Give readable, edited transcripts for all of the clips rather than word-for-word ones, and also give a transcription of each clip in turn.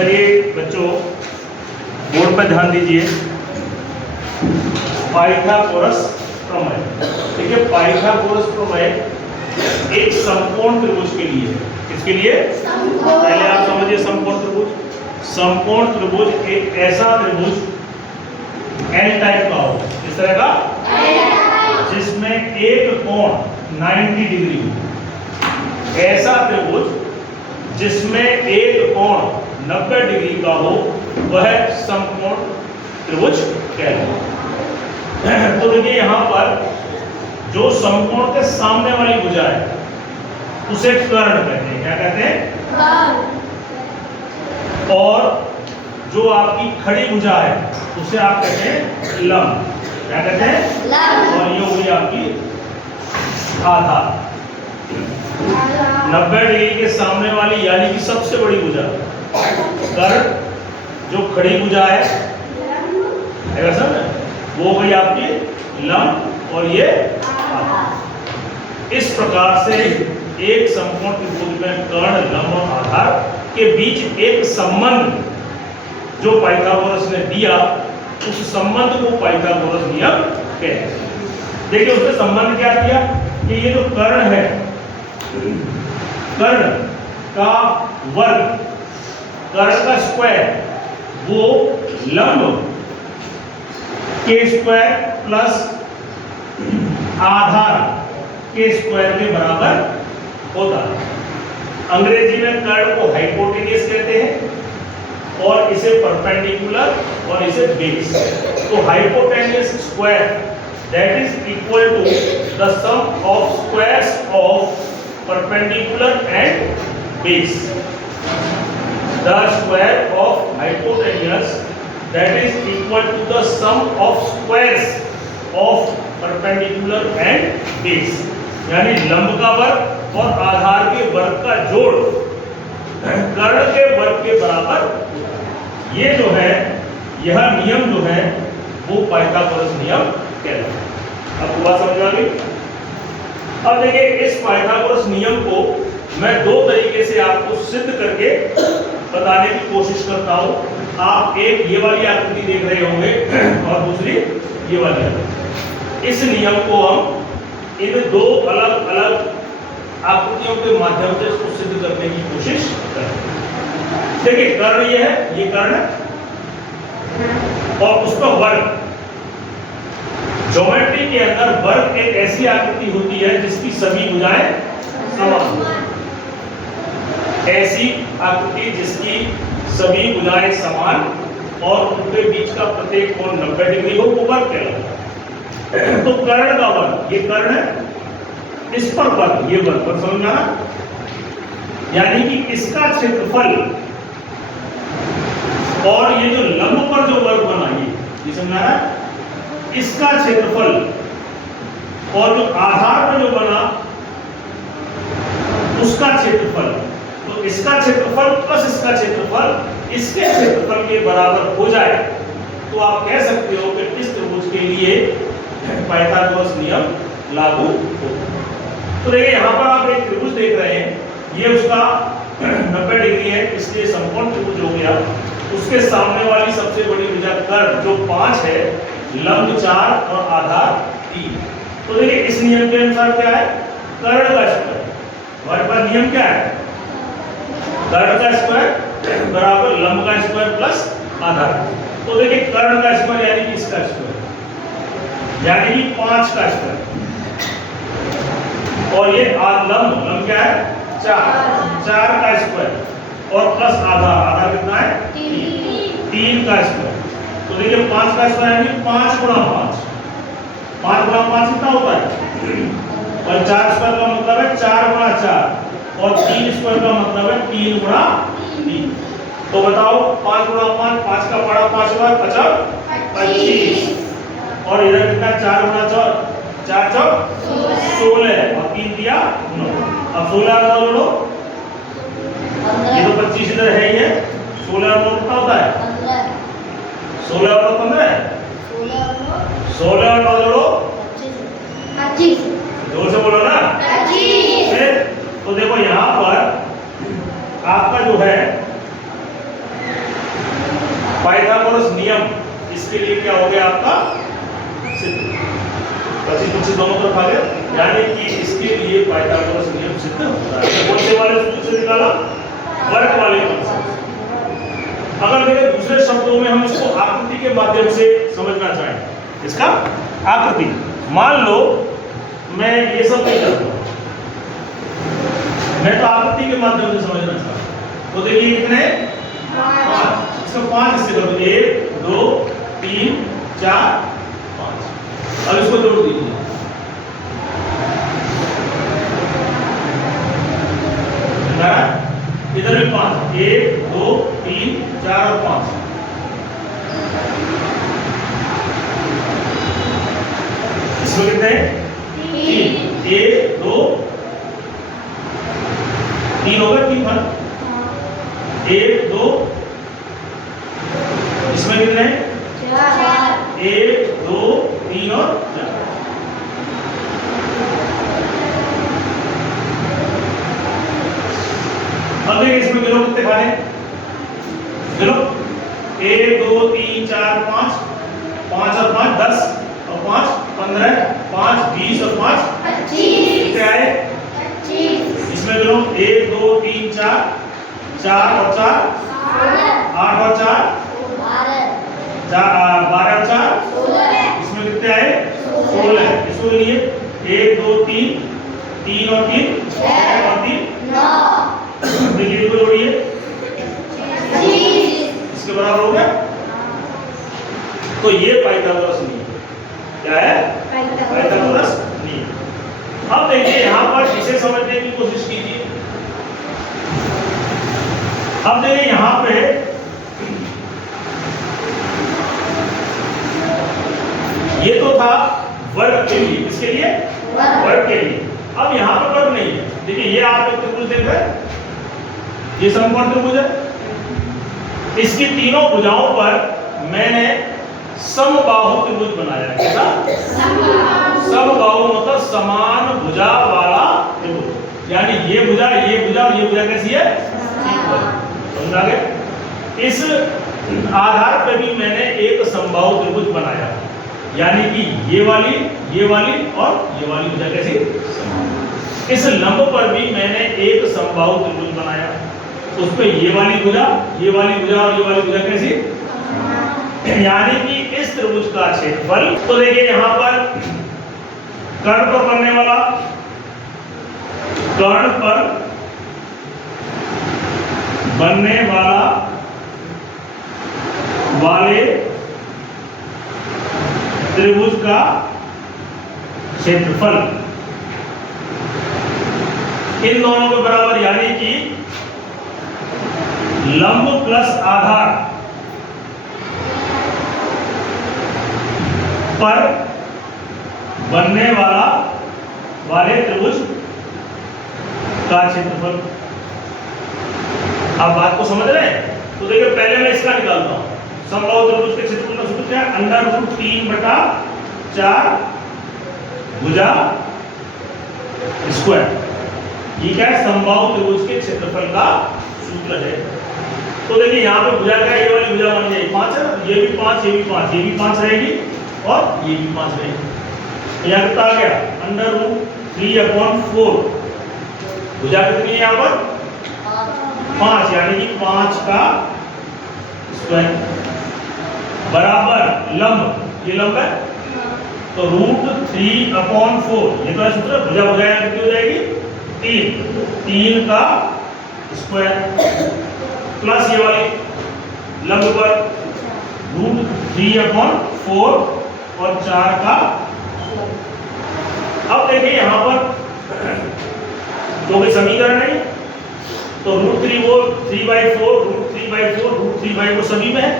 चलिए बच्चों, बोर्ड पर ध्यान दीजिए। पाइथागोरस प्रमेय, ठीक है। पाइथागोरस प्रमेय एक समकोण त्रिभुज के लिए है। किसके लिए? पहले आप समझिए समकोण त्रिभुज। समकोण त्रिभुज एक ऐसा त्रिभुज एल टाइप का हो, इस तरह का, जिसमें एक कोण 90 डिग्री हो। ऐसा त्रिभुज जिसमें एक कोण 90 डिग्री का हो, वह समकोण त्रिभुज कहलाता है। तो देखिए यहां पर जो समकोण के सामने वाली भुजा है उसे कर्ण कहते हैं। क्या कहते हैं? और जो आपकी खड़ी भुजा है उसे आप कहते हैं लंब। क्या कहते हैं? लंब। और ये हुई आपकी आधार। 90 डिग्री के सामने वाली यानी कि सबसे बड़ी भुजा कर्ण, जो खड़ी भुजा है वो गई आपकी लंब और ये आधार। इस प्रकार से एक समकोण त्रिभुज में कर्ण, लंब और आधार के बीच एक संबंध जो पाइथागोरस ने दिया, उस संबंध को पाइथागोरस नियम कहते हैं। देखिए उसने संबंध क्या दिया कि ये जो कर्ण है, कर्ण का वर्ग, कर्ण का स्क्वायर, वो लंब के स्क्वायर प्लस आधार के स्क्वायर के बराबर होता है। अंग्रेजी में कर्ण को हाइपोटेन्यूज कहते हैं और इसे परपेंडिकुलर और इसे बेस। तो hypotenuse square that is equal to the sum of squares of perpendicular and base. The square of hypotenuse that is equal to the sum of squares of perpendicular and base। यानी लंब का वर्ग और आधार के वर्ग का जोड़ कर्ण के वर्ग के बराबर। ये जो है, यह नियम जो है वो पाइथागोरस नियम कहलाता है। आपको बात समझ आ गई? अब देखिए इस पाइथागोरस नियम को मैं दो तरीके से आपको सिद्ध करके बताने की कोशिश करता हूं। आप एक ये वाली आकृति देख रहे होंगे और दूसरी ये वाली आकृति। इस नियम को हम इन दो अलग अलग आकृतियों के माध्यम से इसको सिद्ध करने की कोशिश करते हैं। देखिए कर्ण ये है, ये कर्ण और उसका वर्ग। ज्योमेट्री के अंदर वर्ग एक ऐसी आकृति होती है जिसकी सभी भुजाएं समान हो। ऐसी आकृति जिसकी सभी भुजाएं समान और उनके बीच का प्रत्येक कोण 90 डिग्री हो, वो वर्ग कहलाता है। तो कर्ण का वर्ग, ये कर्ण है, इस पर वर्ग, ये वर्ग पर समझ आना। यानी कि इसका क्षेत्रफल और ये जो लंब पर जो वर्ग बना, ये समझाना, इसका क्षेत्रफल और जो आधार पर जो बना उसका क्षेत्रफल, तो इसका क्षेत्रफल प्लस इसका क्षेत्रफल इसके क्षेत्रफल के बराबर हो जाए तो आप कह सकते हो कि इस त्रिभुज के लिए पाइथागोरस नियम लागू होगा। तो देखिए यहाँ पर आप एक त्रिभुज देख रहे हैं, ये उसका 90 डिग्री है, इसलिए समकोण त्रिभुज हो गया। उसके सामने वाली सबसे बड़ी भुजा कर्ण जो 5 है, लंब 4 और आधार 3। तो देखिए इस नियम के अनुसार क्या है? कर्ण का स्क्वायर, हमारे पास नियम क्या है? कर्ण का स्क्वायर बराबर लंब का स्क्वायर प्लस आधार। तो देखिए कर्ण का स्क्वायर यानी कि इसका स्क्वायर, यानी कि 5 का स्क्वायर, और ये लंब क्या है? 4 का स्क्वायर और प्लस आधार, आधार कितना है? 3 का स्क्वायर। तो देखिए 5 का स्क्वायर यानी 5 गुणा 5, 5 गुणा 5 कितना होता है? और 4 स्क्वायर का मतलब है 4 गुणा 4 और 3 स्क्वायर का मतलब है 3 गुणा 3। तो बताओ 5 गुणा 5, 5 का पड़ा 5 बार 25, और इधर कितना? 4 गुणा 4 16 और 3 दिया 9। अब 16 और 9 जोड़ो, ये तो 25 इधर है ही है, 16 और 9 कितना होता है? 16 और 9 15 है, 16 और 9 जोड़ो 25। जोर से बोलो ना। तो देखो यहाँ पर आपका जो है पाइथागोरस नियम इसके लिए क्या हो गया आपका सिद्ध। 25 दोनों तरफ आ गया, यानी कि इसके लिए पाइथागोरस नियम सिद्ध होता है। कौन से वाले सूत्र से निकाला? वर्ग वाले मान से। अगर देखें दूसरे शब्दों में हम इसको आकृति के माध्यम से समझना चाहें, इसका आकृति, मान लो मैं ये सब नहीं करता, मैं तो आकृति के माध्यम से समझना चाहता हूं। तो देखिए कितने 5, इसको 5 हिस्से कर दो, 1 2 3 4 5। अब इसको जोड़ दीजिए, इधर भी 5, 1 2 3 4 और 5। इसमें कितने 3, 1 2 3 होगा, 3 था 1 2, इसमें कितने 4, 1 2 3 और 4। अब देखिए इसमें गिरो कितने खाने, गिरो 1 2 3 4 5, 5 और 5 10 और 5 15, 5 20 और 5 25। कितने आए 25। इसमें गिरो 1 2 3 4, 4 और 4 8 और 4 12 और 4 16। इसमें कितने आए 16। इसको लिए 1 2 3, 3 और 3 6 और 3 9। देखिए इसको जोड़िए, इसके बराबर हो गया। तो ये पाइथागोरस नियम क्या है, पाइथागोरस नियम। अब देखिए यहां पर इसे समझने की कोशिश कीजिए। अब देखिए यहां पे ये तो था वर्ग के लिए, इसके लिए वर्ग के लिए। अब यहां पर वर्ग नहीं है। देखिए ये आप एक त्रिभुज देख रहे हैं, ये समकोण त्रिभुज है। इसकी तीनों भुजाओं पर मैंने समबाहु त्रिभुज बनाया है। कैसा? समबाहु मतलब समान भुजा वाला त्रिभुज, यानी ये भुजा और ये भुजा कैसी है, इक्वल। समझा गया? इस आधार पर भी मैंने एक समबाहु त्रिभुज बनाया, यानी कि ये वाली और ये वाली भुजा कैसी समान। इस लंब पर भी मैंने एक समबाहु त्रिभुज बनाया, उस पे ये वाली भुजा और ये वाली भुजा कैसी, यानी कि इस त्रिभुज का क्षेत्रफल। तो देखिए यहां पर कर्ण पर बनने वाला, कर्ण पर बनने वाले त्रिभुज का क्षेत्रफल इन दोनों के बराबर, यानी कि लंब प्लस आधार पर बनने वाले त्रिभुज का क्षेत्रफल। आप बात को समझ रहे हैं? तो देखिए पहले मैं इसका निकालता हूं, समबाहु त्रिभुज के क्षेत्रफल का सूत्र क्या है, √3/4 भुजा स्क्वायर। ये क्या है, समबाहु त्रिभुज के क्षेत्रफल का सूत्र है। तो देखिए यहाँ पे भुजा का ये वाली भुजा बन जाएगी 5 है, ये भी 5, ये भी 5, ये भी 5 रहेगी और ये भी 5 रहेगी। यहाँ कितना आ गया, √3/4 भुजा कितनी है यहाँ पर 5, यानी कि 5 का स्क्वायर बराबर लंब, ये लंब है तो √3/4, ये तो है सूत्र। भुजा कितनी हो जाएगी 3 का स्क्वायर प्लस ये वाली लंब पर √3/4 और 4 का। अब देखिए यहां पर जो भी समीकरण है तो √3/4 सभी में है,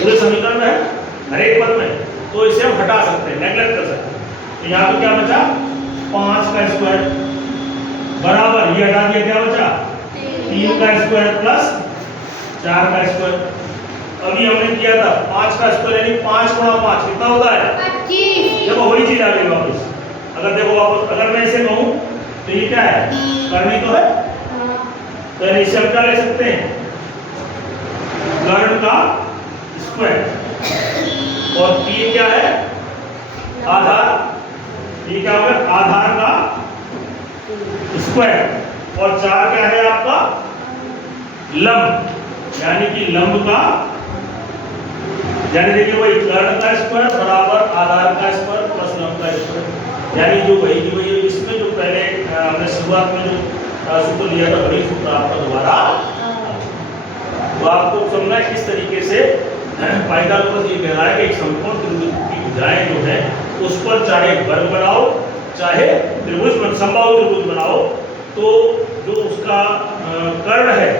पूरे समीकरण में है, हर एक पद में, तो इसे हम हटा सकते हैं, नेगलेक्ट कर सकते हैं। तो यहाँ पे क्या बचा 5 का स्क्वायर बराबर, ये हटा दिया, क्या बचा 3 का स्क्वायर प्लस 4 का स्क्वायर। अभी हमने किया था 5 का स्क्वायर यानी 5 गुणा 5 कितना होता है 25। देखो वही चीज आ गई वापस। अगर देखो वापस, अगर मैं इसे कहूं तो ये क्या है, करनी तो है, तो इसे हम क्या ले सकते हैं, कर्ण का स्क्वायर। और 3 क्या है? आधार। ये क्या होगा? आधार का स्क्वायर। और 4 क्या है आपका? लंब, यानी कि लंब का, यानी देखिए वही कर्ण का स्क्वायर बराबर आधार का स्क्वायर प्लस लंब का स्क्वायर, यानी जो वही की वही। इसमें जो पहले हमने शुरुआत में जो सूत्र लिया था वही सूत्र आपका दोबारा। तो आपको समझना है किस तरीके से पाइथागोरस ये कह रहा है कि एक समकोण त्रिभुज की भुजाएं जो है उस पर चाहे वर्ग बनाओ चाहे त्रिभुज समबाहु त्रिभुज बनाओ, तो जो उसका कर्ण है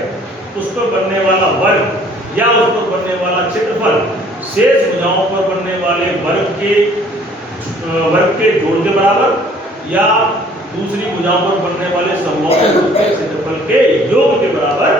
उस पर बनने वाला वर्ग या उस पर बनने वाला क्षेत्रफल शेष भुजाओं पर बनने वाले वर्ग के जोड़ के बराबर या दूसरी भुजाओं पर बनने वाले समबाहु क्षेत्रफल के योग के बराबर